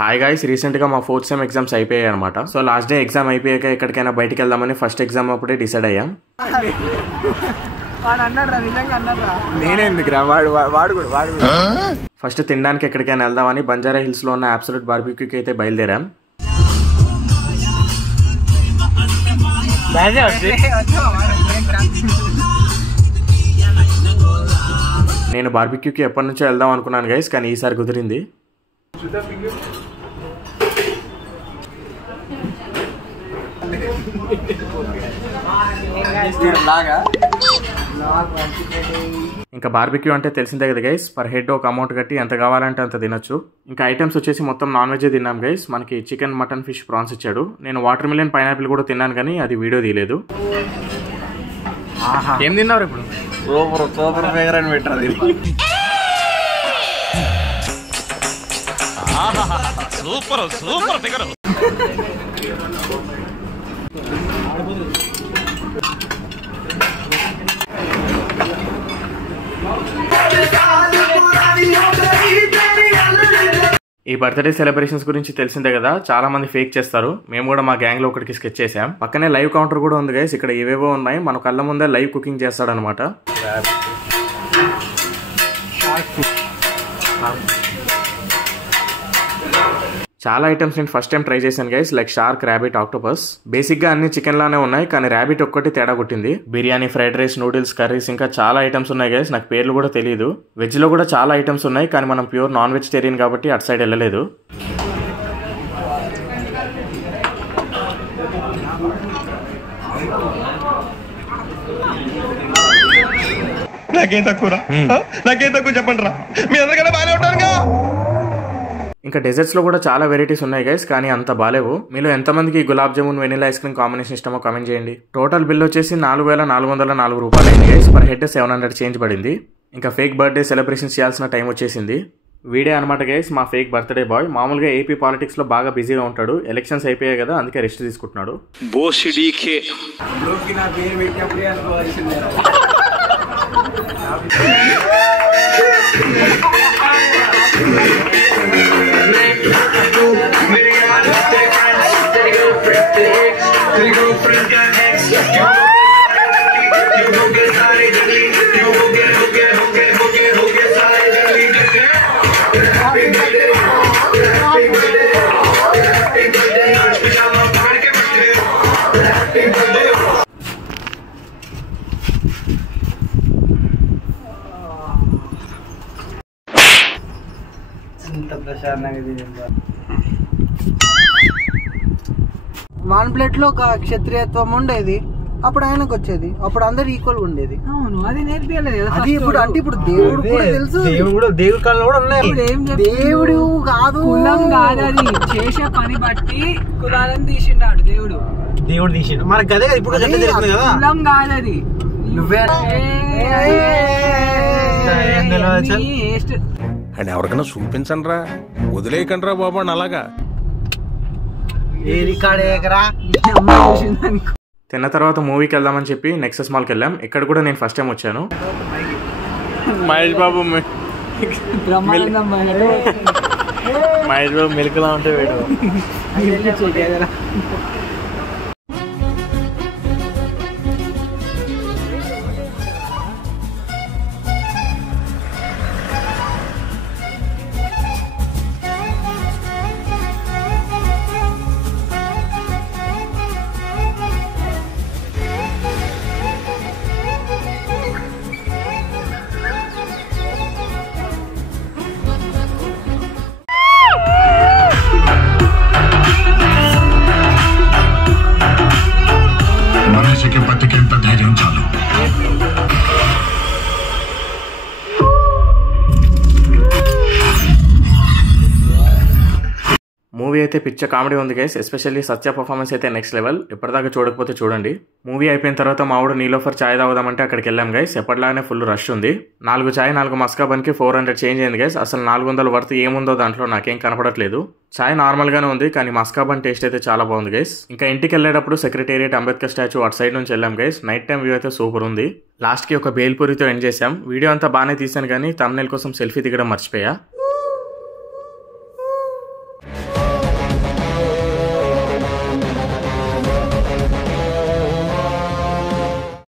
Hi guys, రీసెంట్గా మా 4th sem exams అయిపోయాయి అనమాట. సో లాస్ట్ డే ఎగ్జామ్ అయిపోయాక ఎక్కడికైనా బయటికి వెళ్దామని ఫస్ట్ ఎగ్జామ్ అప్పుడే డిసైడ్ అయ్యాం. ఫస్ట్ తినడానికి ఎక్కడికైనా వెళ్దామని బంజారా హిల్స్ లో ఉన్న అబ్సల్యూట్ బార్బిక్యూకి అయితే బయలుదేరాం. నేను బార్బిక్యూకి ఎప్పటి నుంచో వెళ్దాం అనుకున్నాను గైస్, కానీ ఈసారి కుదిరింది. ఇంకా బార్బిక్యూ అంటే తెలిసిందే కదా గైస్, పర్ హెడ్ ఒక అమౌంట్ కట్టి ఎంత కావాలంటే అంత తినొచ్చు. ఇంకా ఐటమ్స్ వచ్చేసి మొత్తం నాన్ వెజ్ తిన్నాం గైస్. మనకి చికెన్, మటన్, ఫిష్, ప్రాన్స్ ఇచ్చాడు. నేను వాటర్ మిలన్, పైనాపిల్ కూడా తిన్నాను, కానీ అది వీడియో తీయలేదు. ఏం తిన్నారు ఇప్పుడు? సూపర్ ఫిగర్ అని పెట్టారు. Super figure. ఈ బర్త్డే సెలబ్రేషన్స్ గురించి తెలిసిందే కదా, చాలా మంది ఫేక్ చేస్తారు. మేము కూడా మా గ్యాంగ్ లో ఒకటికి స్కెచ్ చేసాం. పక్కనే లైవ్ కౌంటర్ కూడా ఉంది గైస్. ఇక్కడ ఏవేవో ఉన్నాయి, మన కళ్ళ ముందే లైవ్ కుకింగ్ చేస్తాడనమాట. చాలా ఐటమ్స్ నేను ఫస్ట్ టైం ట్రై చేశాను guys, like shark, rabbit, octopus. Basic గా అన్ని చికెన్ లానే ఉన్నాయి, కానీ ర్యాబిట్ ఒక్కటి తేడా కొట్టింది. Biryani, fried rice, noodles, curries, ఇంకా చాలా ఐటమ్స్ ఉన్నాయి గైస్. నాకు పేర్లు కూడా తెలియదు. వెజ్ లో కూడా చాలా ఐటమ్స్ ఉన్నాయి, కానీ మనం ప్యూర్ నాన్ వెజిటేరియన్ కాబట్టి అటు సైడ్ వెళ్ళలేదు. నాకేం తక్కువ చెప్పండి రా, మీ అందరికన్నా బాగానే ఉంటారుగా. ఇంకా డెజర్ట్స్ లో కూడా చాలా వెరైటీస్ ఉన్నాయి గైస్, కానీ అంత బాలేవు. మీలో ఎంతమందికి gulab jamun, vanilla ice cream combination ఇష్టమో కామెంట్ చేయండి. టోటల్ బిల్ వచ్చేసి 4404 రూపాయలు అయింది గైస్. పర్ హెడ్ 700 చేంజ్ పడింది. ఇంకా ఫేక్ బర్త్డే సెలబ్రేషన్ చేయాల్సిన టైం వచ్చేసింది. వీడే అనమాట గైస్ మా ఫేక్ బర్త్డే బాయ్. మామూలుగా ఏపీ పాలిటిక్స్ లో బాగా బిజీగా ఉంటాడు. ఎలక్షన్స్ అయిపోయాయి కదా, అందుకే రెస్ట్ తీసుకుంటున్నాడు. వన్ ప్లేట్ లో ఒక క్షత్రియత్వం ఉండేది, అప్పుడు ఆయనకు వచ్చేది, అప్పుడు అందరు ఈక్వల్ ఉండేది. అవును, అది నేర్పియలేదు. అది ఇప్పుడు అంటే ఇప్పుడు దేవుడు కూడా తెలుసు, దేవుడు కళ్ళు కూడా ఉన్నాయి. దేవుడు కాదు, కులం కాదు, అది చేసే పని బట్టి కులాలను తీసిండాడు దేవుడు తీసిండు. మనకు అదే ఇప్పుడు కులం కాదు, అది నువ్వే అని ఎవరికైనా చూపించండి రా, వదిలేయకండి రా బాబు అని. అలాగా తిన్న తర్వాత మూవీకి వెళ్దామని చెప్పి నెక్సస్ మాల్కి వెళ్ళాం. ఇక్కడ కూడా నేను ఫస్ట్ టైం వచ్చాను. మహేష్ బాబు మిల్క్లా ఉంటే వేడు. బతికేంత ధైర్యం చాలు. మూవీ అయితే పిచ్చ కామెడీ ఉంది గైస్. ఎస్పెషల్లీ సత్య పర్ఫార్మెన్స్ అయితే నెక్స్ట్ లెవెల్. ఎప్పటిదాకా చూడకపోతే చూడండి. మూవీ అయిపోయిన తర్వాత మా ఊడు నీలోఫర్ చాయ్ తాగుదామంటే అక్కడికి వెళ్ళాం గైస్. ఎప్పటిలాగానే ఫుల్ రష్ ఉంది. 4 చాయ్ 4 మస్కా బన్కి 400 చేంజ్ అయింది గైస్. అసలు 400 వర్త్ ఏముందో దాంట్లో నాకేం కనపడట్లేదు. చాయ్ నార్మల్ గానే ఉంది, కానీ మస్కా బన్ టేస్ట్ అయితే చాలా బాగుంది గైస్. ఇంకా ఇంటికి వెళ్ళేటప్పుడు సెక్రటేరియట్, అంబేద్కర్ స్టాచ్యూ అటు సైడ్ నుంచి వెళ్ళాం గైస్. నైట్ టైం వ్యూ అయితే సూపర్ ఉంది. లాస్ట్ కి ఒక బేల్పూరితో ఎండ్ చేసాం. వీడియో అంతా బాగానే తీసాను, కానీ థంబ్నెయిల్ కోసం సెల్ఫీ దిగడం మర్చిపోయా.